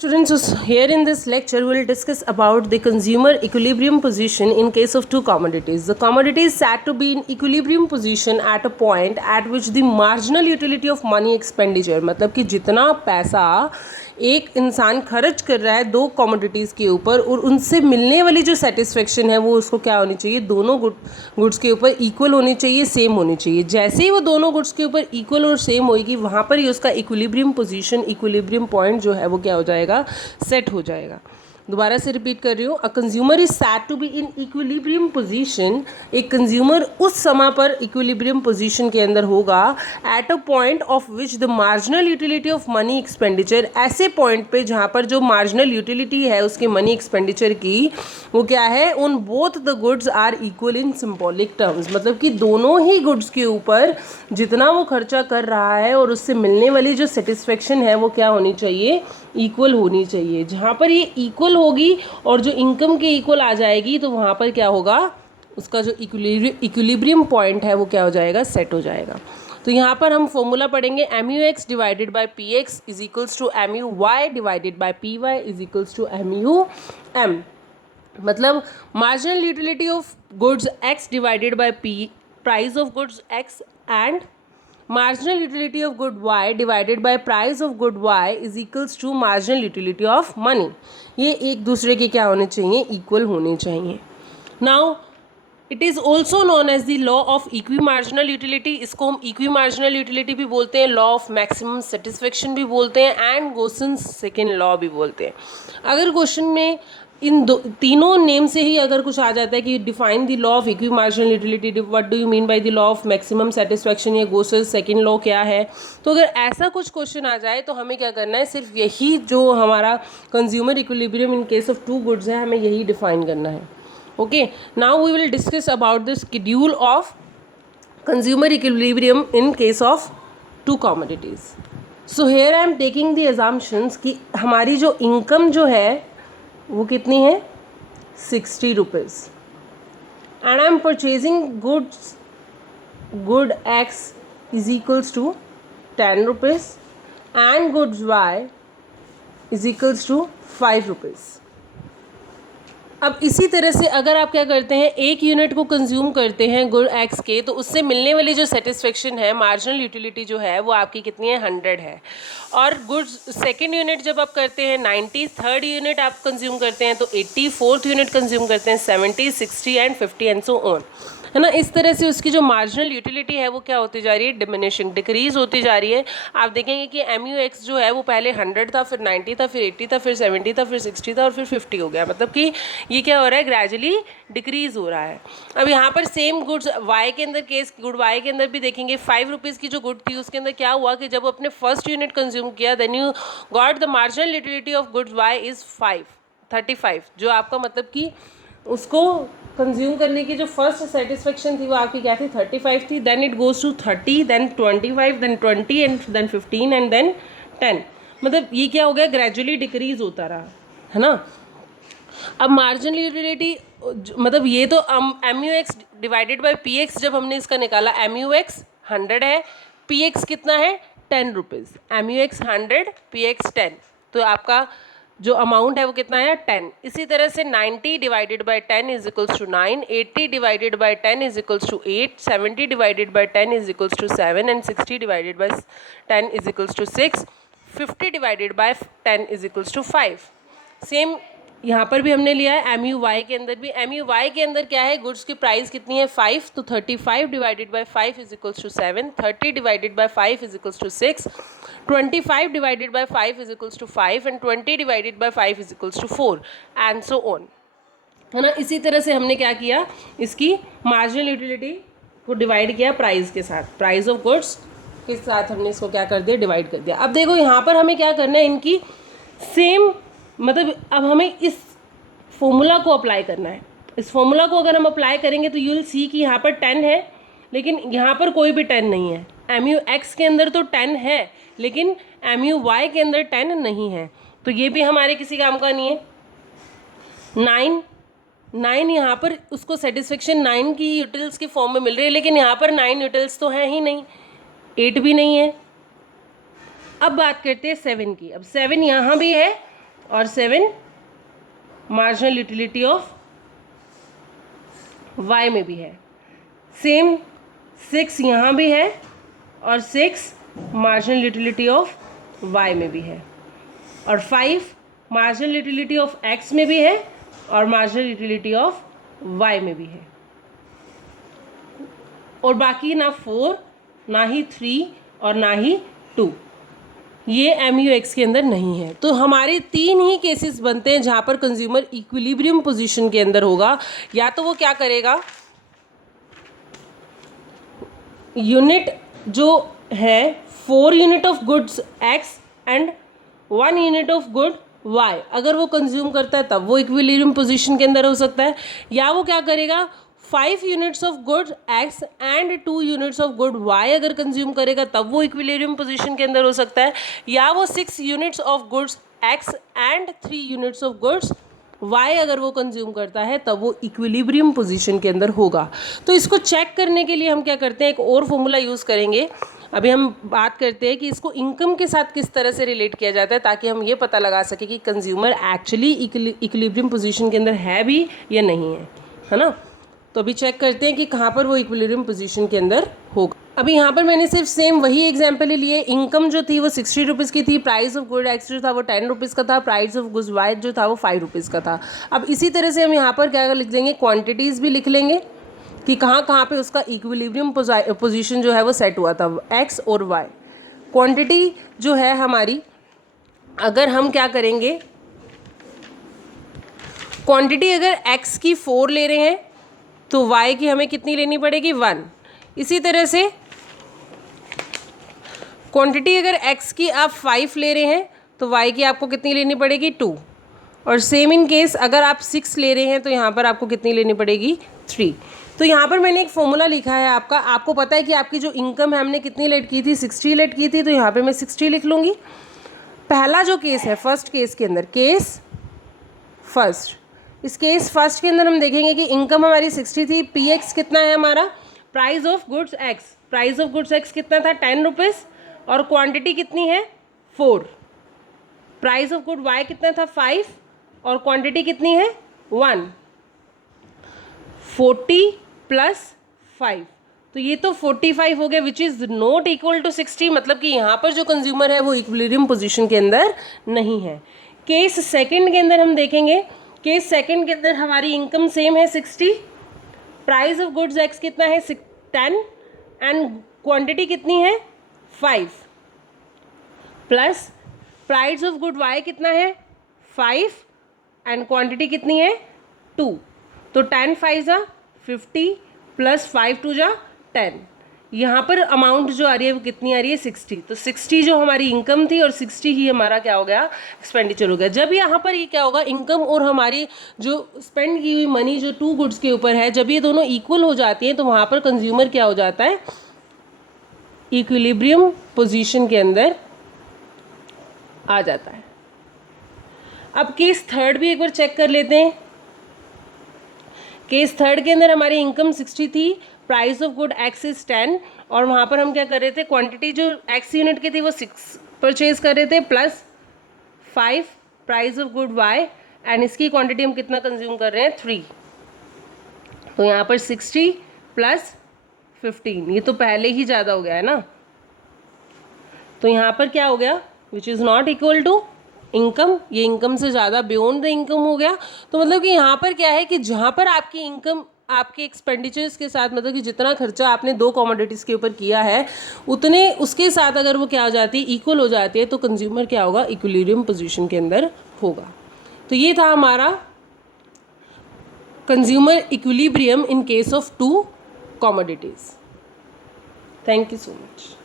Students, so here in this lecture we will discuss about the consumer equilibrium position in case of two commodities. The commodity is said to be in equilibrium position at a point at which the marginal utility of money expenditure, मतलब कि जितना पैसा एक इंसान खर्च कर रहा है दो कमोडिटीज़ के ऊपर और उनसे मिलने वाली जो सेटिस्फेक्शन है वो उसको क्या होनी चाहिए, दोनों गुड्स के ऊपर इक्वल होनी चाहिए, सेम होनी चाहिए. जैसे ही वो दोनों गुड्स के ऊपर इक्वल और सेम होएगी वहाँ पर ही उसका इक्विलिब्रियम पोजीशन, इक्विलिब्रियम पॉइंट जो है वो क्या हो जाएगा, सेट हो जाएगा. दोबारा से रिपीट कर रही हूँ. A consumer is said to be in equilibrium position. एक कंज्यूमर उस समय पर इक्विलिब्रियम पोजीशन के अंदर होगा at a point of which the marginal utility of money expenditure, ऐसे पॉइंट पे जहाँ पर जो मार्जिनल यूटिलिटी है उसके मनी एक्सपेंडिचर की वो क्या है, उन both the goods are equal in symbolic terms. मतलब कि दोनों ही गुड्स के ऊपर जितना वो खर्चा कर रहा है और उससे मिलने वाली जो सेटिस्फेक्शन है वो क्या होनी चाहिए, इक्वल होनी चाहिए. जहाँ पर ये इक्वल होगी और जो इनकम के इक्वल आ जाएगी तो वहाँ पर क्या होगा, उसका जो इक्विलिब्रियम पॉइंट है वो क्या हो जाएगा, सेट हो जाएगा. तो यहाँ पर हम फॉर्मूला पढ़ेंगे. M U X divided by P X is equals to M U Y divided by P Y is equals to M U M. मतलब marginal utility of goods X divided by P, price of goods X, and marginal utility of good y divided by price of good y is equals to marginal utility of money. ये एक दूसरे के क्या होने चाहिए, equal होने चाहिए. Now it is also known as the law of equimarginal utility. इसको हम equimarginal utility भी बोलते हैं, law of maximum satisfaction भी बोलते हैं, and Gauss's second law भी बोलते हैं. अगर क्वेश्चन में इन तीनों नेम से ही अगर कुछ आ जाता है कि define the law of equimarginal utility, what do you mean by the law of maximum satisfaction, या गोसेस सेकंड लॉ क्या है, तो अगर ऐसा कुछ क्वेश्चन आ जाए तो हमें क्या करना है, सिर्फ यही जो हमारा consumer equilibrium in case of two goods है हमें यही डिफाइन करना है. Okay, now we will discuss about the schedule of consumer equilibrium in case of two commodities. So here I am taking the assumptions कि हमारी जो income जो है वो कितनी है, 60 rupees, and I am purchasing good X is equals to 10 rupees and goods Y is equals to 5 rupees. अब इसी तरह से अगर आप क्या करते हैं, एक यूनिट को कंज्यूम करते हैं गुड एक्स के, तो उससे मिलने वाली जो सेटिस्फेक्शन है, मार्जिनल यूटिलिटी जो है वो आपकी कितनी है, 100 है. और गुड्स सेकेंड यूनिट जब आप करते हैं 90, थर्ड यूनिट आप कंज्यूम करते हैं तो 80, फोर्थ यूनिट कंज्यूम करते हैं 70, 60 एंड 50 एंड सो ऑन, है ना. इस तरह से उसकी जो मार्जिनल यूटिलिटी है वो क्या होती जा रही है, डिमिनिशिंग, डिक्रीज होती जा रही है. आप देखेंगे कि एम यू एक्स जो है वो पहले 100 था, फिर 90 था, फिर 80 था, फिर 70 था, फिर 60 था और फिर 50 हो गया. मतलब कि ये क्या हो रहा है, ग्रेजुअली डिक्रीज हो रहा है. अब यहाँ पर सेम गुड्स वाई के अंदर, केस गुड वाई के अंदर भी देखेंगे, 5 रुपीज़ की जो गुड थी उसके अंदर क्या हुआ कि जब अपने फर्स्ट यूनिट कंज्यूम किया then you got the marginal utility of goods Y is 35, जो आपका मतलब कि उसको कंज्यूम करने की जो फर्स्ट सेटिस्फेक्शन थी वो आपकी क्या थी, 35 थी. Then it goes to 30, then 25, then 20 and then 15 and then 10. मतलब ये क्या हो गया, ग्रेजुअली डिक्रीज होता रहा, है ना. अब मार्जिनल यूटिलिटी मतलब ये तो M U X divided by P X जब हमने इसका निकाला, एम यू एक्स 100 है, पी एक्स कितना है, 10 rupees. M U X 100, P X 10, तो आपका जो अमाउंट है वो कितना है, 10. इसी तरह से 90 divided by 10 is equals to 9, 80 divided by 10 is equals to 8, 70 divided by 10 is equals to 7 and 60 divided by 10 is equals to 6, 50 divided by 10 is equals to 5. Same यहाँ पर भी हमने लिया है एम यू वाई के अंदर भी. एम यू वाई के अंदर क्या है, गुड्स की प्राइस कितनी है, 5, तो 35 divided by 5 is equals to 7, 30 divided by 5 is equals to 6, 25 divided by 5 is equals to 5 and 20 divided by 5 is equals to 4 and so on, है ना. इसी तरह से हमने क्या किया, इसकी मार्जिनल यूटिलिटी को डिवाइड किया प्राइस के साथ, प्राइस ऑफ गुड्स के साथ हमने इसको क्या कर दिया, डिवाइड कर दिया. अब देखो यहाँ पर हमें क्या करना है, इनकी सेम, मतलब अब हमें इस फॉर्मूला को अप्लाई करना है. इस फॉर्मूला को अगर हम अप्लाई करेंगे तो यू विल सी कि यहाँ पर 10 है लेकिन यहाँ पर कोई भी 10 नहीं है. एम यू एक्स के अंदर तो 10 है लेकिन एम यू वाई के अंदर 10 नहीं है, तो ये भी हमारे किसी काम का नहीं है. 9 यहाँ पर उसको सेटिस्फेक्शन 9 की यूटिल्स की फॉर्म में मिल रही है, लेकिन यहाँ पर 9 यूटिल्स तो है ही नहीं, 8 भी नहीं है. अब बात करते हैं 7 की. अब 7 यहाँ भी है और 7 मार्जिनल यूटिलिटी ऑफ y में भी है। सेम 6 यहाँ भी है और 6 मार्जिनल यूटिलिटी ऑफ y में भी है, और 5 मार्जिनल यूटिलिटी ऑफ x में भी है और मार्जिनल यूटिलिटी ऑफ y में भी है। और बाकी ना 4, ना ही 3 और ना ही 2, ये MUX के अंदर नहीं है। तो हमारे 3 ही केसेस बनते हैं जहाँ पर कंज्यूमर इक्विलिब्रियम पोजीशन के अंदर होगा। या तो वो क्या करेगा, यूनिट जो है 4 unit of goods X and 1 unit of good Y अगर वो कंज्यूम करता है तब वो इक्विलिब्रियम पोजीशन के अंदर हो सकता है। या वो क्या करेगा, 5 units of goods X and 2 units of good Y अगर कंज्यूम करेगा तब वो इक्विलिब्रियम पोजीशन के अंदर हो सकता है। या वो 6 units of goods X and 3 units of goods Y अगर वो कंज्यूम करता है तब वो इक्विलिब्रियम पोजीशन के अंदर होगा। तो इसको चेक करने के लिए हम क्या करते हैं, एक और फॉर्मूला यूज़ करेंगे। अभी हम बात करते हैं कि इसको इनकम के साथ किस तरह से रिलेट किया जाता है, ताकि हम ये पता लगा सकें कि कंज्यूमर एक्चुअली इक्विलिब्रियम पोजीशन के अंदर है भी या नहीं है ना। तो अभी चेक करते हैं कि कहाँ पर वो इक्विलिब्रियम पोजीशन के अंदर होगा। अभी यहाँ पर मैंने सिर्फ सेम वही एग्जांपल लिए। इनकम जो थी वो 60 रुपीज़ की थी, प्राइस ऑफ गुड X जो था वो 10 रुपीज़ का था, प्राइस ऑफ गुड्स Y जो था वो 5 रुपीज़ का था। अब इसी तरह से हम यहाँ पर क्या लिख देंगे, क्वांटिटीज़ भी लिख लेंगे कि कहाँ कहाँ पे उसका इक्विलिब्रियम पोजीशन जो है वो सेट हुआ था, X और Y। क्वांटिटी जो है हमारी, अगर हम क्या करेंगे, क्वांटिटी अगर X की 4 ले रहे हैं तो Y की हमें कितनी लेनी पड़ेगी, 1। इसी तरह से क्वांटिटी अगर X की आप 5 ले रहे हैं तो Y की आपको कितनी लेनी पड़ेगी, 2। और सेम इन केस अगर आप 6 ले रहे हैं तो यहाँ पर आपको कितनी लेनी पड़ेगी, 3। तो यहाँ पर मैंने एक फॉर्मूला लिखा है आपका। आपको पता है कि आपकी जो इनकम है हमने कितनी लेट की थी, 60 लेट की थी, तो यहाँ पे मैं 60 लिख लूँगी। पहला जो केस है, फर्स्ट केस के अंदर, केस फर्स्ट, इस केस फर्स्ट के अंदर हम देखेंगे कि इनकम हमारी 60 थी, PX कितना है हमारा, price of goods X, price of goods X कितना था, 10 रुपीज़, और क्वांटिटी कितनी है, 4। प्राइस ऑफ गुड Y कितना था, 5, और क्वांटिटी कितनी है, 1। 40 प्लस 5, तो ये तो 45 हो गया, which is not equal to 60। मतलब कि यहाँ पर जो कंज्यूमर है वो इक्विलिब्रियम पोजीशन के अंदर नहीं है। केस सेकंड के अंदर हम देखेंगे, केस सेकंड के अंदर हमारी इनकम सेम है 60, प्राइस ऑफ गुड्स X कितना है, 10, एंड क्वांटिटी कितनी है, 5, plus price of good Y कितना है, 5, एंड क्वांटिटी कितनी है, 2। तो 10 5 जा 50 प्लस 5 2 जा 10। यहाँ पर अमाउंट जो आ रही है वो कितनी आ रही है, 60। तो 60 जो हमारी इनकम थी और 60 ही हमारा क्या हो गया, एक्सपेंडिचर हो गया। जब यहाँ पर ये क्या होगा, इनकम और हमारी जो स्पेंड की हुई मनी जो 2 गुड्स के ऊपर है, जब ये दोनों इक्वल हो जाती हैं तो वहाँ पर कंज्यूमर क्या हो जाता है, इक्विलिब्रियम पोजीशन के अंदर आ जाता है। अब केस थर्ड भी एक बार चेक कर लेते हैं। केस थर्ड के अंदर हमारी इनकम 60 थी, price of good X is 10, और वहाँ पर हम क्या कर रहे थे, क्वांटिटी जो X यूनिट की थी वो 6 परचेज कर रहे थे, plus 5 price of good Y, and इसकी क्वांटिटी हम कितना कंज्यूम कर रहे हैं, 3। तो यहाँ पर 60 प्लस 15, ये तो पहले ही ज़्यादा हो गया है ना। तो यहाँ पर क्या हो गया, which is not equal to income, ये इनकम से ज़्यादा बियॉन्ड द इनकम हो गया। तो मतलब कि यहाँ पर क्या है कि जहाँ पर आपकी इनकम आपके एक्सपेंडिचर्स के साथ, मतलब कि जितना खर्चा आपने 2 कमोडिटीज़ के ऊपर किया है उतने उसके साथ अगर वो क्या हो जाती है, इक्वल हो जाती है, तो कंज्यूमर क्या होगा, इक्विलिब्रियम पोजीशन के अंदर होगा। तो ये था हमारा consumer equilibrium in case of 2 commodities. Thank you so much.